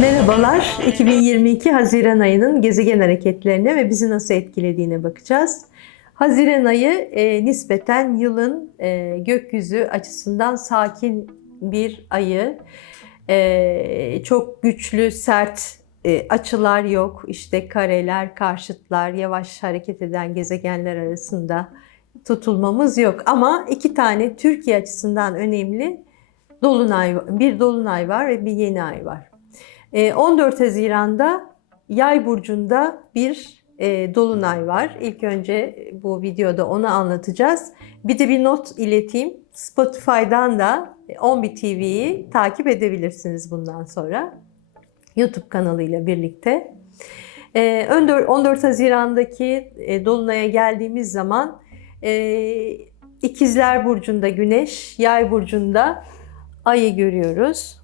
Merhabalar. 2022 Haziran ayının gezegen hareketlerine ve bizi nasıl etkilediğine bakacağız. Haziran ayı e, nispeten yılın e, gökyüzü açısından sakin bir ayı. E, çok güçlü, sert e, açılar yok. İşte kareler, karşıtlar, yavaş hareket eden gezegenler arasında tutulmamız yok. Ama iki tane Türkiye açısından önemli dolunay, bir dolunay var ve bir yeni ay var. E, 14 Haziran'da Yay burcunda bir e, dolunay var. İlk önce bu videoda onu anlatacağız. Bir de bir not ileteyim. Spotify'dan da 11 TV'yi takip edebilirsiniz bundan sonra. YouTube kanalıyla birlikte. E, 14 Haziran'daki e, dolunaya geldiğimiz zaman e, İkizler Burcu'nda Güneş, Yay Burcu'nda Ay'ı görüyoruz.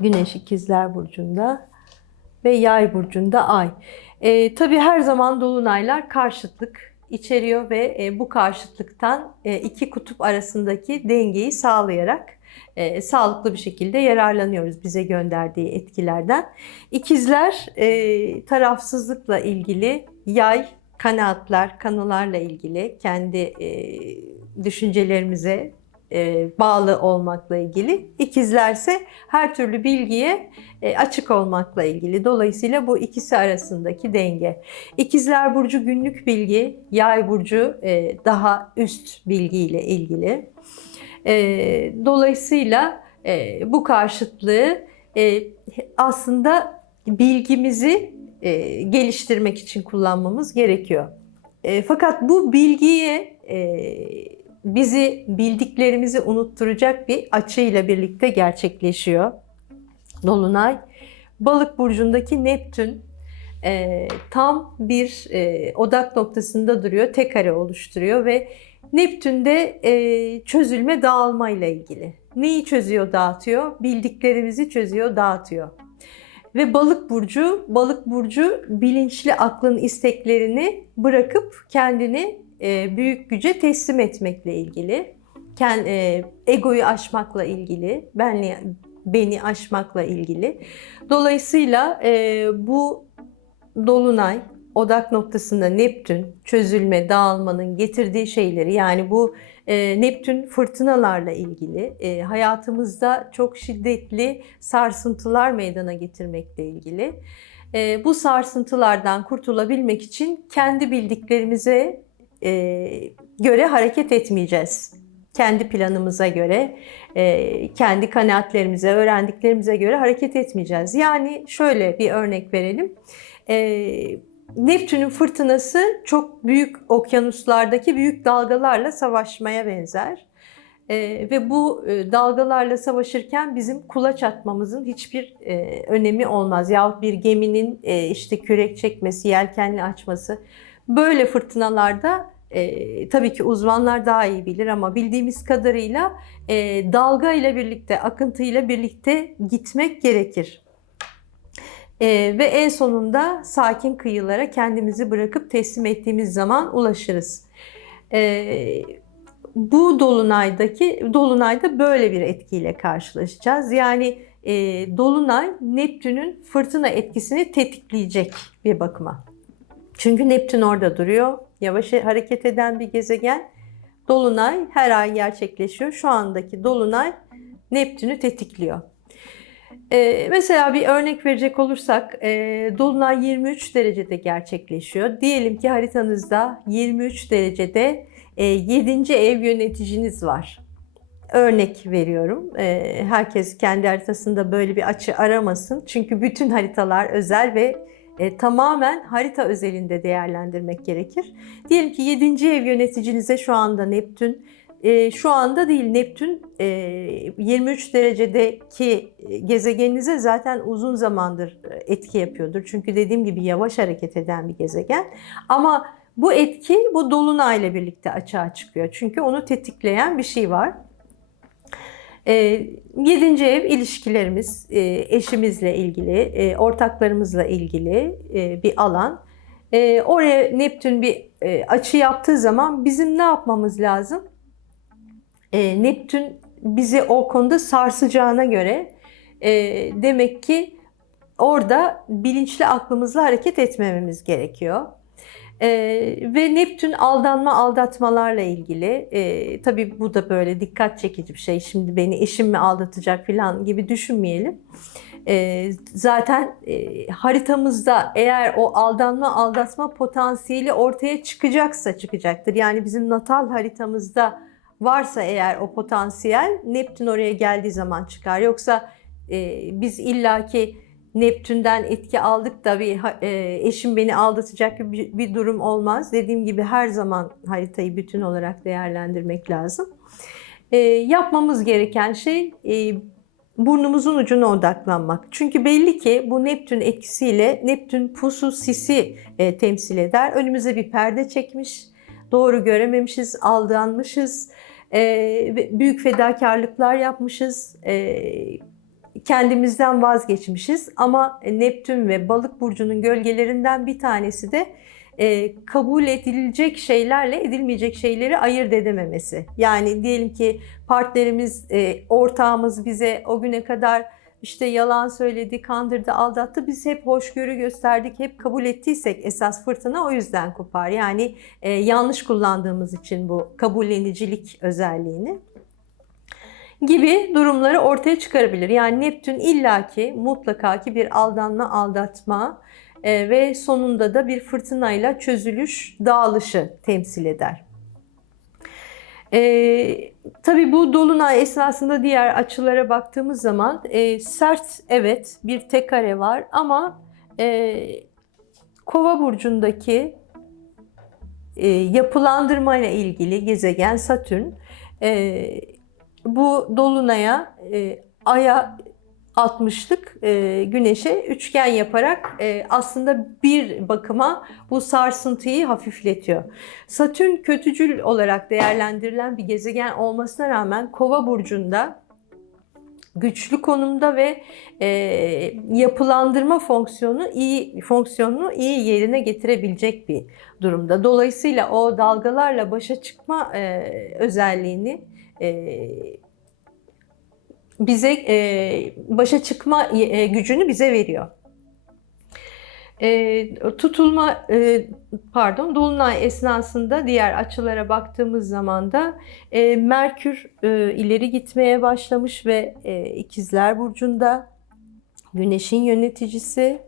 Güneş İkizler Burcu'nda ve Yay Burcu'nda Ay. E, tabii her zaman dolunaylar karşıtlık içeriyor ve e, bu karşıtlıktan e, iki kutup arasındaki dengeyi sağlayarak e, sağlıklı bir şekilde yararlanıyoruz bize gönderdiği etkilerden. İkizler e, tarafsızlıkla ilgili, yay kanaatlar, kanılarla ilgili, kendi e, düşüncelerimize bağlı olmakla ilgili. İkizlerse her türlü bilgiye e, açık olmakla ilgili. Dolayısıyla bu ikisi arasındaki denge. İkizler burcu günlük bilgi, Yay burcu e, daha üst bilgiyle ilgili. E, dolayısıyla e, bu karşıtlığı e, aslında bilgimizi e, geliştirmek için kullanmamız gerekiyor. E, fakat bu bilgiye e, bizi bildiklerimizi unutturacak bir açıyla birlikte gerçekleşiyor. Dolunay Balık burcundaki Neptün e, tam bir e, odak noktasında duruyor, tek kare oluşturuyor ve Neptün'de e, çözülme dağılma ile ilgili. Neyi çözüyor, dağıtıyor? Bildiklerimizi çözüyor, dağıtıyor. Ve balık burcu, balık burcu bilinçli aklın isteklerini bırakıp kendini e, büyük güce teslim etmekle ilgili. Kend, e, egoyu aşmakla ilgili, benli, beni aşmakla ilgili. Dolayısıyla e, bu dolunay odak noktasında Neptün çözülme, dağılmanın getirdiği şeyleri yani bu e, Neptün fırtınalarla ilgili e, hayatımızda çok şiddetli sarsıntılar meydana getirmekle ilgili. E, bu sarsıntılardan kurtulabilmek için kendi bildiklerimize e, göre hareket etmeyeceğiz. Kendi planımıza göre, e, kendi kanaatlerimize, öğrendiklerimize göre hareket etmeyeceğiz. Yani şöyle bir örnek verelim. E, Neptün'ün fırtınası çok büyük okyanuslardaki büyük dalgalarla savaşmaya benzer. E, ve bu e, dalgalarla savaşırken bizim kulaç atmamızın hiçbir e, önemi olmaz. Yahut bir geminin e, işte kürek çekmesi, yelkenli açması. Böyle fırtınalarda e, tabii ki uzmanlar daha iyi bilir ama bildiğimiz kadarıyla e, dalga ile birlikte, akıntı ile birlikte gitmek gerekir. E, ve en sonunda sakin kıyılara kendimizi bırakıp teslim ettiğimiz zaman ulaşırız. E, bu dolunaydaki dolunayda böyle bir etkiyle karşılaşacağız. Yani e, dolunay Neptün'ün fırtına etkisini tetikleyecek bir bakıma. Çünkü Neptün orada duruyor. Yavaş hareket eden bir gezegen. Dolunay her ay gerçekleşiyor. Şu andaki dolunay Neptün'ü tetikliyor. Ee, mesela bir örnek verecek olursak e, Dolunay 23 derecede gerçekleşiyor. Diyelim ki haritanızda 23 derecede e, 7. ev yöneticiniz var. Örnek veriyorum. E, herkes kendi haritasında böyle bir açı aramasın. Çünkü bütün haritalar özel ve e, tamamen harita özelinde değerlendirmek gerekir. Diyelim ki 7. ev yöneticinize şu anda Neptün, e, şu anda değil Neptün e, 23 derecedeki gezegeninize zaten uzun zamandır etki yapıyordur. Çünkü dediğim gibi yavaş hareket eden bir gezegen. Ama bu etki bu dolunayla birlikte açığa çıkıyor. Çünkü onu tetikleyen bir şey var. E, yedinci ev ilişkilerimiz, e, eşimizle ilgili, e, ortaklarımızla ilgili e, bir alan. Oraya Neptün bir açı yaptığı zaman bizim ne yapmamız lazım? Neptün bizi o konuda sarsacağına göre demek ki orada bilinçli aklımızla hareket etmememiz gerekiyor. Ee, ve Neptün aldanma aldatmalarla ilgili. Ee, tabii bu da böyle dikkat çekici bir şey. Şimdi beni eşim mi aldatacak falan gibi düşünmeyelim. Ee, zaten e, haritamızda eğer o aldanma aldatma potansiyeli ortaya çıkacaksa çıkacaktır. Yani bizim natal haritamızda varsa eğer o potansiyel Neptün oraya geldiği zaman çıkar. Yoksa e, biz illaki Neptün'den etki aldık da bir e, eşim beni aldatacak gibi bir, bir durum olmaz. Dediğim gibi her zaman haritayı bütün olarak değerlendirmek lazım. E, yapmamız gereken şey e, burnumuzun ucuna odaklanmak. Çünkü belli ki bu Neptün etkisiyle Neptün pusu sisi e, temsil eder. Önümüze bir perde çekmiş. Doğru görememişiz, aldanmışız. E, büyük fedakarlıklar yapmışız. E, kendimizden vazgeçmişiz ama Neptün ve Balık burcunun gölgelerinden bir tanesi de e, kabul edilecek şeylerle edilmeyecek şeyleri ayırt edememesi. Yani diyelim ki partnerimiz, e, ortağımız bize o güne kadar işte yalan söyledi, kandırdı, aldattı. Biz hep hoşgörü gösterdik, hep kabul ettiysek esas fırtına o yüzden kopar. Yani e, yanlış kullandığımız için bu kabullenicilik özelliğini gibi durumları ortaya çıkarabilir. Yani Neptün illaki mutlaka ki bir aldanma, aldatma e, ve sonunda da bir fırtınayla çözülüş, dağılışı temsil eder. E, tabii bu dolunay esnasında diğer açılara baktığımız zaman e, sert evet bir tek kare var ama e, Kova burcundaki e, yapılandırma ile ilgili gezegen Satürn e, bu dolunaya e, aya 60'lık e, güneşe üçgen yaparak e, aslında bir bakıma bu sarsıntıyı hafifletiyor. Satürn kötücül olarak değerlendirilen bir gezegen olmasına rağmen Kova burcunda güçlü konumda ve e, yapılandırma fonksiyonu iyi fonksiyonunu iyi yerine getirebilecek bir durumda. Dolayısıyla o dalgalarla başa çıkma e, özelliğini e, bize e, başa çıkma e, gücünü bize veriyor. E, tutulma e, pardon dolunay esnasında diğer açılara baktığımız zaman da e, Merkür e, ileri gitmeye başlamış ve e, İkizler burcunda Güneşin yöneticisi.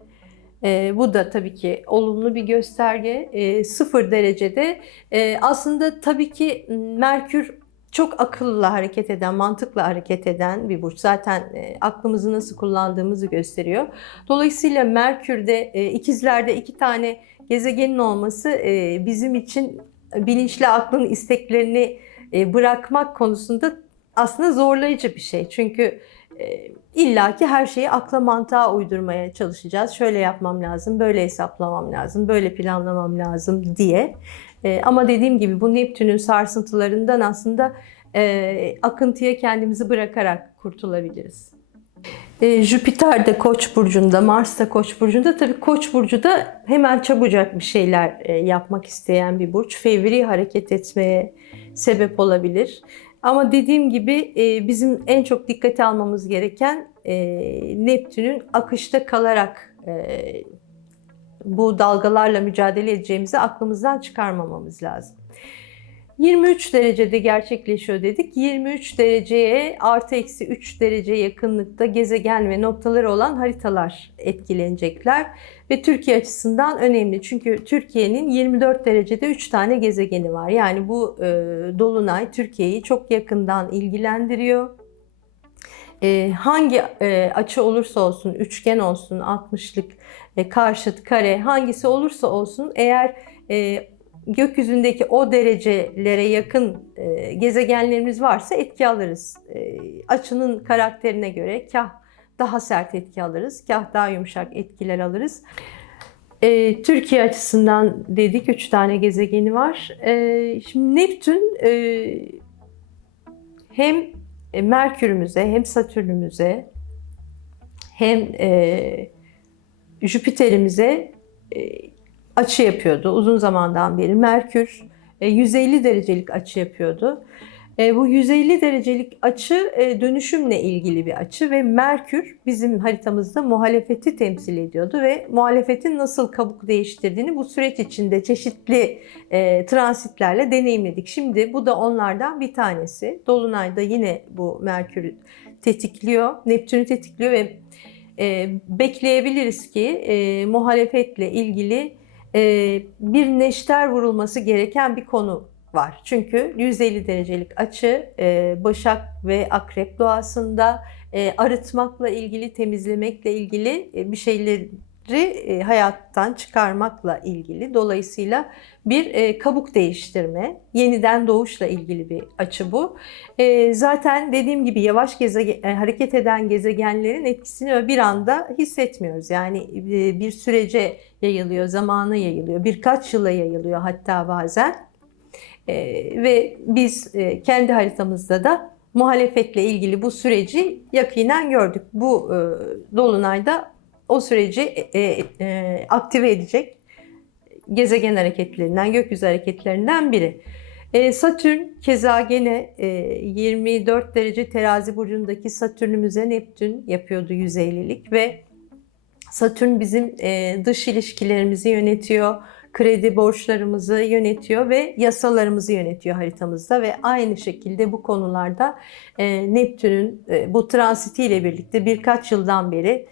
E, bu da tabii ki olumlu bir gösterge. E, sıfır derecede. E, aslında tabii ki Merkür çok akılla hareket eden, mantıkla hareket eden bir burç. Zaten e, aklımızı nasıl kullandığımızı gösteriyor. Dolayısıyla Merkür'de, e, ikizlerde iki tane gezegenin olması e, bizim için bilinçli aklın isteklerini e, bırakmak konusunda aslında zorlayıcı bir şey. Çünkü e, illaki her şeyi akla mantığa uydurmaya çalışacağız. Şöyle yapmam lazım, böyle hesaplamam lazım, böyle planlamam lazım diye. E, ama dediğim gibi bu Neptün'ün sarsıntılarından aslında e, akıntıya kendimizi bırakarak kurtulabiliriz. E, Jüpiter de Koç burcunda, Mars da Koç burcunda. Tabii Koç burcu da hemen çabucak bir şeyler e, yapmak isteyen bir burç. Fevri hareket etmeye sebep olabilir. Ama dediğim gibi e, bizim en çok dikkate almamız gereken e, Neptün'ün akışta kalarak e, bu dalgalarla mücadele edeceğimizi aklımızdan çıkarmamamız lazım. 23 derecede gerçekleşiyor dedik. 23 dereceye artı eksi 3 derece yakınlıkta gezegen ve noktaları olan haritalar etkilenecekler. Ve Türkiye açısından önemli. Çünkü Türkiye'nin 24 derecede 3 tane gezegeni var. Yani bu e, dolunay Türkiye'yi çok yakından ilgilendiriyor. E, hangi e, açı olursa olsun, üçgen olsun, 60'lık, e, karşıt, kare hangisi olursa olsun eğer e, gökyüzündeki o derecelere yakın e, gezegenlerimiz varsa etki alırız. E, açının karakterine göre kah daha sert etki alırız, kah daha yumuşak etkiler alırız. E, Türkiye açısından dedik üç tane gezegeni var. E, şimdi Neptün e, hem Merkür'ümüze hem Satürn'ümüze hem e, Jüpiter'imize e, açı yapıyordu uzun zamandan beri. Merkür 150 e, derecelik açı yapıyordu. E, bu 150 derecelik açı dönüşümle ilgili bir açı ve Merkür bizim haritamızda muhalefeti temsil ediyordu ve muhalefetin nasıl kabuk değiştirdiğini bu süreç içinde çeşitli transitlerle deneyimledik. Şimdi bu da onlardan bir tanesi. Dolunayda yine bu Merkür tetikliyor, Neptün'ü tetikliyor ve e, bekleyebiliriz ki e, muhalefetle ilgili e, bir neşter vurulması gereken bir konu var. Çünkü 150 derecelik açı e, Başak ve Akrep doğasında e, arıtmakla ilgili, temizlemekle ilgili e, bir şeyleri e, hayattan çıkarmakla ilgili. Dolayısıyla bir e, kabuk değiştirme, yeniden doğuşla ilgili bir açı bu. E, zaten dediğim gibi yavaş gezegen, e, hareket eden gezegenlerin etkisini bir anda hissetmiyoruz. Yani e, bir sürece yayılıyor, zamana yayılıyor, birkaç yıla yayılıyor hatta bazen. E, ve biz e, kendi haritamızda da muhalefetle ilgili bu süreci yakinen gördük. Bu e, dolunayda o süreci e, e, e, aktive edecek gezegen hareketlerinden, gökyüzü hareketlerinden biri. E, Satürn keza gene e, 24 derece terazi burcundaki Satürn'ümüze Neptün yapıyordu 150'lik ve Satürn bizim e, dış ilişkilerimizi yönetiyor, kredi borçlarımızı yönetiyor ve yasalarımızı yönetiyor haritamızda ve aynı şekilde bu konularda e, Neptün'ün e, bu transitiyle birlikte birkaç yıldan beri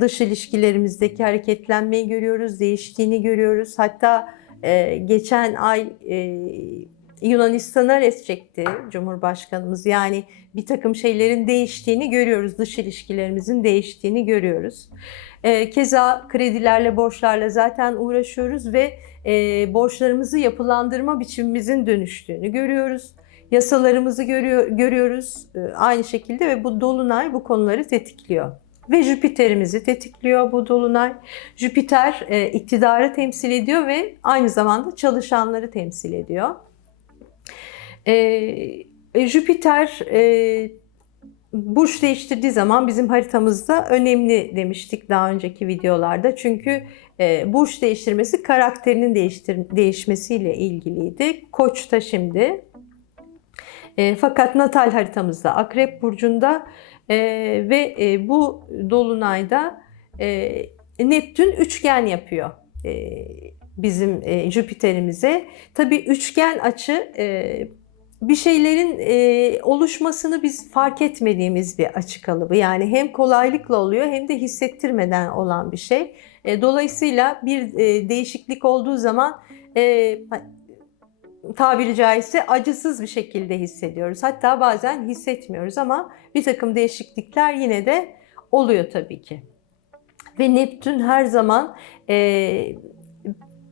dış ilişkilerimizdeki hareketlenmeyi görüyoruz, değiştiğini görüyoruz. Hatta e, geçen ay e, Yunanistan'a res çekti Cumhurbaşkanımız. Yani bir takım şeylerin değiştiğini görüyoruz, dış ilişkilerimizin değiştiğini görüyoruz. E, keza kredilerle, borçlarla zaten uğraşıyoruz ve e, borçlarımızı yapılandırma biçimimizin dönüştüğünü görüyoruz. Yasalarımızı görüyor, görüyoruz e, aynı şekilde ve bu dolunay bu konuları tetikliyor ve Jüpiter'imizi tetikliyor bu dolunay. Jüpiter e, iktidarı temsil ediyor ve aynı zamanda çalışanları temsil ediyor. E, e, Jüpiter e, burç değiştirdiği zaman bizim haritamızda önemli demiştik daha önceki videolarda. Çünkü e, burç değiştirmesi karakterinin değiştir değişmesiyle ilgiliydi. Koç'ta şimdi. E, fakat natal haritamızda Akrep Burcu'nda e, ve e, bu dolunayda e, Neptün üçgen yapıyor e, bizim e, Jüpiter'imize. Tabii üçgen açı e, bir şeylerin e, oluşmasını biz fark etmediğimiz bir açı kalıbı. Yani hem kolaylıkla oluyor hem de hissettirmeden olan bir şey. E, dolayısıyla bir e, değişiklik olduğu zaman e, tabiri caizse acısız bir şekilde hissediyoruz. Hatta bazen hissetmiyoruz ama bir takım değişiklikler yine de oluyor tabii ki. Ve Neptün her zaman e,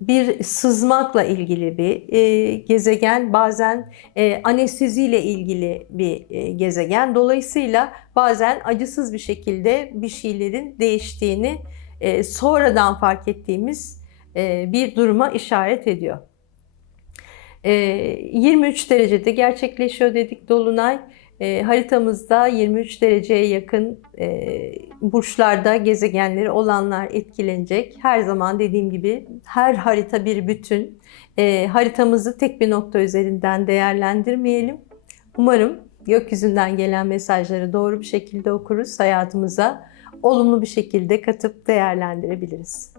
bir sızmakla ilgili bir e, gezegen, bazen e, anesteziyle ilgili bir e, gezegen. Dolayısıyla bazen acısız bir şekilde bir şeylerin değiştiğini e, sonradan fark ettiğimiz e, bir duruma işaret ediyor. 23 ee, derecede gerçekleşiyor dedik Dolunay. E, haritamızda 23 dereceye yakın e, burçlarda gezegenleri olanlar etkilenecek. Her zaman dediğim gibi her harita bir bütün. E, haritamızı tek bir nokta üzerinden değerlendirmeyelim. Umarım gökyüzünden gelen mesajları doğru bir şekilde okuruz. Hayatımıza olumlu bir şekilde katıp değerlendirebiliriz.